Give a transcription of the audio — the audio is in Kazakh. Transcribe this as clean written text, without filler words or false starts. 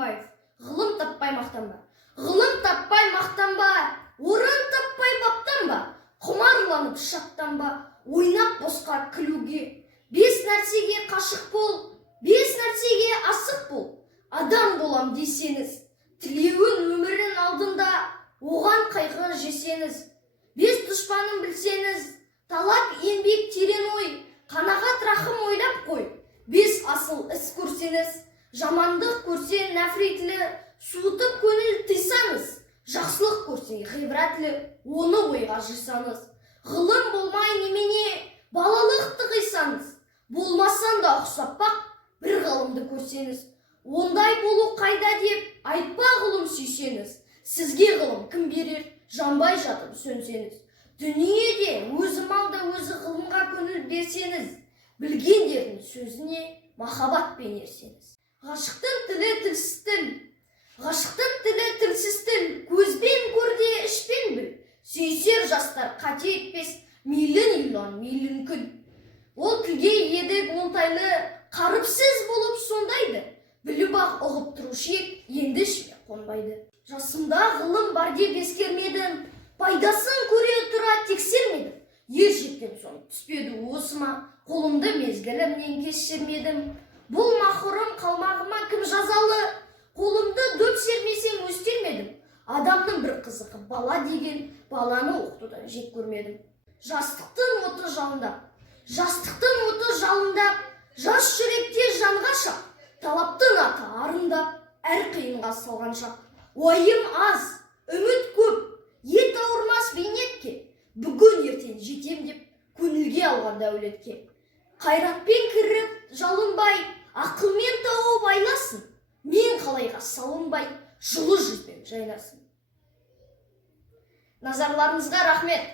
Атамбаев. Ғылым таппай мақтанба. Ғылым таппай мақтанба. Орын таппай баптанба. Құмарланып шаттанба. Ойнап босқа күлуге. 5 нәрсеге қашық бол. 5 нәрсеге асық бол. Адам болам десеңіз, тілеуін өмірін алдында, оған қайғы жесеңіз. 5 дұшпанын білсеңіз, талап еңбек терең ой, қанағат рахым ойлап қой. 5 асыл іс көрсеңіз, жамандық көрсең нәфретлі, суытып көңіл тыйсаңыз, жақсылық көрсең ғибратлі, оны ойға жисаңыз. Ғылым болмай немене, балалықты қисаңыз, болмасан да ұқсап бақ, бір ғылымды көрсеңіз. Ондай болу қайда деп, айтпа ғылым сүйсеңіз. Сізге ғылым кім берер, жанбай жатып сөнсеңіз. Дүниеде өзі малда өзі ғылымға көңіл берсеңіз, білгендердің сөзіне махаббатпен ерсеңіз. Ғашықтың тілі тілсіз тіл, ғашықтың тілі тілсіз тіл, көзбен көрде ішпен біл. Сүйсер жастар қате етпес, мейлін үйлан, мейлін күл. Ол тілге едік оңтайлы, қарыпсыз болып сондайды. Біліп ақ ұғып тұрушы ек, енді ішіме қонбайды. Жасымда ғылым бар деп ескермедім, пайдасын көре тұра тексермедім. Ер жеткен соң түспеді осыма, қолымды мезгілімнен кешірмедім. Бұл махұрым қалмағыма кім жазалы, қолымды дөп сермесем өстермедім. Адамның бір қызықы бала деген, баланы оқытудан жек көрмедім. Жастықтың оты жалындап, жастықтың оты жалындап, жас жүректе жанға шақ, талаптың аты арындап, әр қиынға салған шақ. Ойым аз, үміт көп, ет ауырмас бейнетке, бүгін ертең жетем деп, көңілге алған дәулетке. Қайратпен кіріп жалынбай, ақылмен тауып айласын, мен қалайға салынбай, жылы жүзбен жайнасын. Назарларыңызға рахмет.